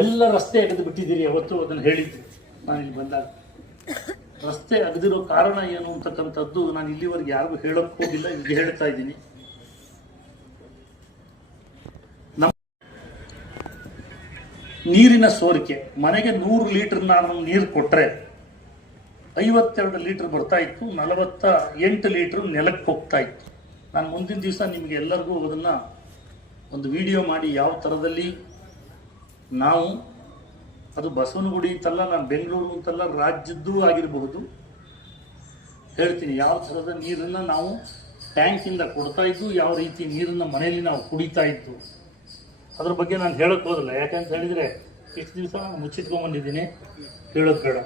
ಎಲ್ಲ ರಸ್ತೆ ಅಗೆದು ಬಿಟ್ಟಿದ್ದೀರಿ. ಅವತ್ತು ಅದನ್ನು ಹೇಳಿದ್ದೆ ನಾನು ಇಲ್ಲಿ ಬಂದಾಗ. ರಸ್ತೆ ಅಗದಿರೋ ಕಾರಣ ಏನು ಅಂತಕ್ಕಂಥದ್ದು ನಾನು ಇಲ್ಲಿವರೆಗೆ ಯಾರಿಗೂ ಹೇಳೋಕ್ಕೆ ಹೋಗಿಲ್ಲ, ಈಗ ಹೇಳ್ತಾ ಇದ್ದೀನಿ. ನೀರಿನ ಸೋರಿಕೆ, ಮನೆಗೆ 100 ಲೀಟರ್ ನಾನು ನೀರು ಕೊಟ್ಟರೆ 52 ಲೀಟರ್ ಬರ್ತಾ ಇತ್ತು, 48 ಲೀಟರ್ ನೆಲಕ್ಕೆ ಹೋಗ್ತಾ ಇತ್ತು. ನಾನು ಮುಂದಿನ ದಿವಸ ನಿಮಗೆ ಎಲ್ಲರಿಗೂ ಅದನ್ನು ಒಂದು ವಿಡಿಯೋ ಮಾಡಿ ಯಾವ ಥರದಲ್ಲಿ ನಾವು, ಅದು ಬಸವನಗುಡಿ ಅಂತಲ್ಲ, ನಾನು ಬೆಂಗಳೂರು ಅಂತಲ್ಲ, ರಾಜ್ಯದ್ದು ಆಗಿರಬಹುದು, ಹೇಳ್ತೀನಿ ಯಾವ ಥರದ ನೀರನ್ನು ನಾವು ಟ್ಯಾಂಕಿಂದ ಕೊಡ್ತಾ ಇದ್ದು, ಯಾವ ರೀತಿ ನೀರನ್ನು ಮನೆಯಲ್ಲಿ ನಾವು ಕುಡಿತಾ ಇದ್ದು, ಅದ್ರ ಬಗ್ಗೆ ನಾನು ಹೇಳೋಕ್ಕೆ ಹೋದಲ್ಲ. ಯಾಕಂತ ಹೇಳಿದರೆ ಇಷ್ಟು ದಿವಸ ನಾನು ಮುಚ್ಚಿಟ್ಕೊಂಡ್ಬಂದಿದ್ದೀನಿ, ಹೇಳೋದು ಬೇಡ.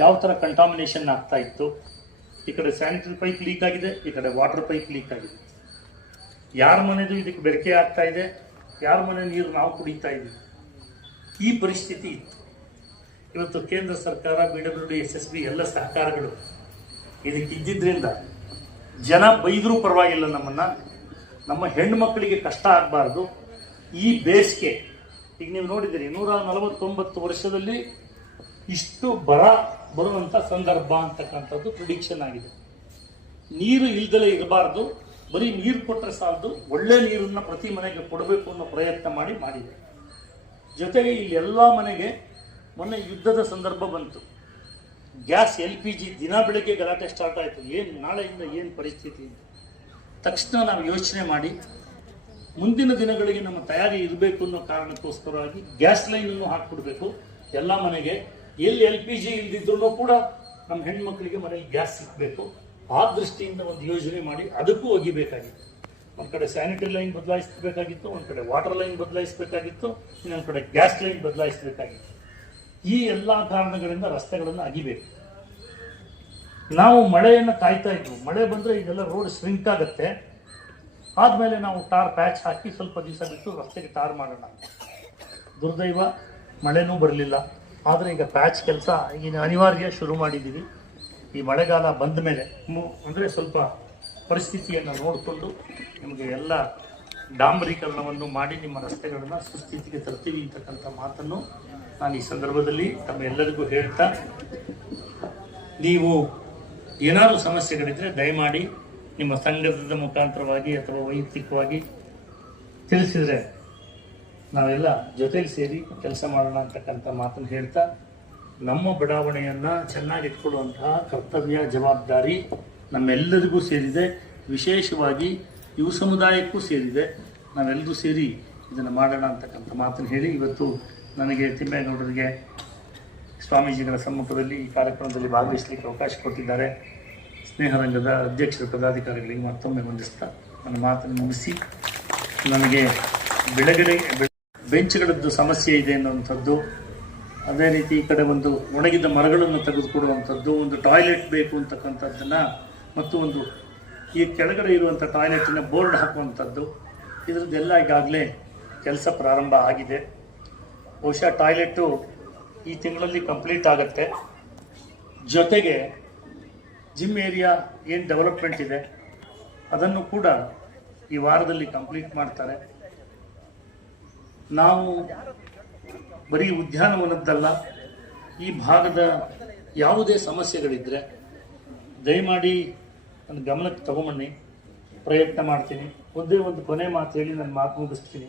ಯಾವ ಥರ ಕಂಟಾಮಿನೇಷನ್ ಆಗ್ತಾ ಇತ್ತು, ಈ ಕಡೆ ಸ್ಯಾನಿಟರಿ ಪೈಪ್ ಲೀಕ್ ಆಗಿದೆ, ಈ ಕಡೆ ವಾಟರ್ ಪೈಪ್ ಲೀಕ್ ಆಗಿದೆ. ಯಾರ ಮನೆದು ಇದಕ್ಕೆ ಬೆರಕೆ ಆಗ್ತಾ ಇದೆ, ಯಾರ ಮನೆ ನೀರು ನಾವು ಕುಡಿತಾ ಇದ್ದೀವಿ, ಈ ಪರಿಸ್ಥಿತಿ ಇತ್ತು. ಇವತ್ತು ಕೇಂದ್ರ ಸರ್ಕಾರ, BWD, SSB ಎಲ್ಲ ಸಹಕಾರಗಳು ಇದಕ್ಕೆ ಇದ್ದಿದ್ದರಿಂದ ಜನ ಬೈದರೂ ಪರವಾಗಿಲ್ಲ, ನಮ್ಮನ್ನು, ನಮ್ಮ ಹೆಣ್ಣುಮಕ್ಕಳಿಗೆ ಕಷ್ಟ ಆಗಬಾರ್ದು. ಈ ಬೇಸಿಗೆ ಈಗ ನೀವು ನೋಡಿದ್ದೀರಿ, 149 ವರ್ಷದಲ್ಲಿ ಇಷ್ಟು ಬರ ಬರುವಂಥ ಸಂದರ್ಭ ಅಂತಕ್ಕಂಥದ್ದು ಪ್ರಿಡಿಕ್ಷನ್ ಆಗಿದೆ. ನೀರು ಇಲ್ದಲೇ ಇರಬಾರ್ದು, ಬರೀ ನೀರು ಕೊಟ್ಟರೆ ಸಾಲದು, ಒಳ್ಳೆ ನೀರನ್ನು ಪ್ರತಿ ಮನೆಗೆ ಕೊಡಬೇಕು ಅನ್ನೋ ಪ್ರಯತ್ನ ಮಾಡಿದೆ. ಜೊತೆಗೆ ಇಲ್ಲಿ ಎಲ್ಲ ಮನೆಗೆ ಮೊನ್ನೆ ಯುದ್ಧದ ಸಂದರ್ಭ ಬಂತು, ಗ್ಯಾಸ್ LPG ದಿನ ಬೆಳಗ್ಗೆ ಗಲಾಟೆ ಸ್ಟಾರ್ಟ್ ಆಯಿತು. ಏನು ನಾಳೆಯಿಂದ ಏನು ಪರಿಸ್ಥಿತಿ ಅಂತ ತಕ್ಷಣ ನಾವು ಯೋಚನೆ ಮಾಡಿ ಮುಂದಿನ ದಿನಗಳಿಗೆ ನಮ್ಮ ತಯಾರಿ ಇರಬೇಕು ಅನ್ನೋ ಕಾರಣಕ್ಕೋಸ್ಕರವಾಗಿ ಗ್ಯಾಸ್ ಲೈನನ್ನು ಹಾಕಿಬಿಡ್ಬೇಕು ಎಲ್ಲ ಮನೆಗೆ. ಎಲ್ಲಿ LPG ಇಲ್ದಿದ್ರೂ ಕೂಡ ನಮ್ಮ ಹೆಣ್ಮಕ್ಳಿಗೆ ಮನೆಯಲ್ಲಿ ಗ್ಯಾಸ್ ಸಿಗಬೇಕು. ಆ ದೃಷ್ಟಿಯಿಂದ ಒಂದು ಯೋಜನೆ ಮಾಡಿ ಅದಕ್ಕೂ ಒಗಿಬೇಕಾಗಿತ್ತು. ಒಂದು ಕಡೆ ಸ್ಯಾನಿಟರಿ ಲೈನ್ ಬದಲಾಯಿಸಬೇಕಾಗಿತ್ತು, ಒಂದು ಕಡೆ ವಾಟರ್ ಲೈನ್ ಬದಲಾಯಿಸಬೇಕಾಗಿತ್ತು, ಇನ್ನೊಂದು ಕಡೆ ಗ್ಯಾಸ್ ಲೈನ್ ಬದಲಾಯಿಸಬೇಕಾಗಿತ್ತು. ಈ ಎಲ್ಲ ಕಾರಣಗಳಿಂದ ರಸ್ತೆಗಳನ್ನು ಅಗಿಬೇಕು. ನಾವು ಮಳೆಯನ್ನು ಕಾಯ್ತಾ ಇದ್ವು, ಮಳೆ ಬಂದರೆ ಇದೆಲ್ಲ ರೋಡ್ ಶ್ರಿಂಕ್ ಆಗುತ್ತೆ, ಆದಮೇಲೆ ನಾವು ಟಾರ್ ಪ್ಯಾಚ್ ಹಾಕಿ ಸ್ವಲ್ಪ ದಿವಸ ಬಿಟ್ಟು ರಸ್ತೆಗೆ ಟಾರ್ ಮಾಡೋಣ. ದುರ್ದೈವ ಮಳೆನೂ ಬರಲಿಲ್ಲ. ಆದರೆ ಈಗ ಪ್ಯಾಚ್ ಕೆಲಸ ಈಗ ಅನಿವಾರ್ಯ ಶುರು ಮಾಡಿದ್ದೀವಿ. ಈ ಮಳೆಗಾಲ ಬಂದ ಮೇಲೆ ಅಂದರೆ ಸ್ವಲ್ಪ ಪರಿಸ್ಥಿತಿಯನ್ನು ನೋಡಿಕೊಂಡು ನಿಮಗೆ ಎಲ್ಲ ಡಾಂಬರೀಕರಣವನ್ನು ಮಾಡಿ ನಿಮ್ಮ ರಸ್ತೆಗಳನ್ನು ಸುಸ್ಥಿತಿಗೆ ತರ್ತೀವಿ ಅಂತಕ್ಕಂಥ ಮಾತನ್ನು ನಾನು ಈ ಸಂದರ್ಭದಲ್ಲಿ ತಮ್ಮ ಎಲ್ಲರಿಗೂ ಹೇಳ್ತಾ, ನೀವು ಏನಾದರೂ ಸಮಸ್ಯೆಗಳಿದ್ದರೆ ದಯಮಾಡಿ ನಿಮ್ಮ ಸಂಘದ ಮುಖಾಂತರವಾಗಿ ಅಥವಾ ವೈಯಕ್ತಿಕವಾಗಿ ತಿಳಿಸಿದರೆ ನಾವೆಲ್ಲ ಜೊತೆಲಿ ಸೇರಿ ಕೆಲಸ ಮಾಡೋಣ ಅಂತಕ್ಕಂಥ ಮಾತನ್ನು ಹೇಳ್ತಾ, ನಮ್ಮ ಬಡಾವಣೆಯನ್ನು ಚೆನ್ನಾಗಿಟ್ಕೊಳ್ಳುವಂತಹ ಕರ್ತವ್ಯ ಜವಾಬ್ದಾರಿ ನಮ್ಮೆಲ್ಲರಿಗೂ ಸೇರಿದೆ, ವಿಶೇಷವಾಗಿ ಯುವ ಸಮುದಾಯಕ್ಕೂ ಸೇರಿದೆ. ನಾವೆಲ್ಲರೂ ಸೇರಿ ಇದನ್ನು ಮಾಡೋಣ ಅಂತಕ್ಕಂಥ ಮಾತನ್ನು ಹೇಳಿ, ಇವತ್ತು ನನಗೆ ತಿಮ್ಮೇಗೌಡರಿಗೆ ಸ್ವಾಮೀಜಿಗಳ ಸಮ್ಮುಖದಲ್ಲಿ ಈ ಕಾರ್ಯಕ್ರಮದಲ್ಲಿ ಭಾಗವಹಿಸಲಿಕ್ಕೆ ಅವಕಾಶ ಕೊಟ್ಟಿದ್ದಾರೆ. ಸ್ನೇಹರಂಗದ ಅಧ್ಯಕ್ಷರ ಪದಾಧಿಕಾರಿಗಳಿಗೆ ಮತ್ತೊಮ್ಮೆ ವಂದಿಸ್ತಾ ನನ್ನ ಮಾತನ್ನು ಮುಗಿಸಿ, ನನಗೆ ಬೆಂಚ್ಗಳದ್ದು ಸಮಸ್ಯೆ ಇದೆ ಅನ್ನುವಂಥದ್ದು, ಅದೇ ರೀತಿ ಈ ಕಡೆ ಒಂದು ಒಣಗಿದ ಮರಗಳನ್ನು ತೆಗೆದುಕೊಡುವಂಥದ್ದು, ಒಂದು ಟಾಯ್ಲೆಟ್ ಬೇಕು ಅಂತಕ್ಕಂಥದ್ದನ್ನು, ಮತ್ತು ಒಂದು ಈ ಕೆಳಗಡೆ ಇರುವಂಥ ಟಾಯ್ಲೆಟಿನ ಬೋರ್ಡ್ ಹಾಕುವಂಥದ್ದು, ಇದರದ್ದೆಲ್ಲ ಈಗಾಗಲೇ ಕೆಲಸ ಪ್ರಾರಂಭ ಆಗಿದೆ. ಬಹುಶಃ ಟಾಯ್ಲೆಟು ಈ ತಿಂಗಳಲ್ಲಿ ಕಂಪ್ಲೀಟ್ ಆಗುತ್ತೆ. ಜೊತೆಗೆ ಜಿಮ್ ಏರಿಯಾ ಏನು ಡೆವಲಪ್ಮೆಂಟ್ ಇದೆ ಅದನ್ನು ಕೂಡ ಈ ವಾರದಲ್ಲಿ ಕಂಪ್ಲೀಟ್ ಮಾಡ್ತಾರೆ. ನಾವು ಬರೀ ಉದ್ಯಾನವನದ್ದಲ್ಲ, ಈ ಭಾಗದ ಯಾವುದೇ ಸಮಸ್ಯೆಗಳಿದ್ದರೆ ದಯಮಾಡಿ ನನ್ನ ಗಮನಕ್ಕೆ ತಗೊಂಬನ್ನಿ, ಪ್ರಯತ್ನ ಮಾಡ್ತೀನಿ. ಒಂದೇ ಒಂದು ಕೊನೆ ಮಾತು ಹೇಳಿ ನನ್ನ ಮಾತು ಮುಗಿಸ್ತೀನಿ.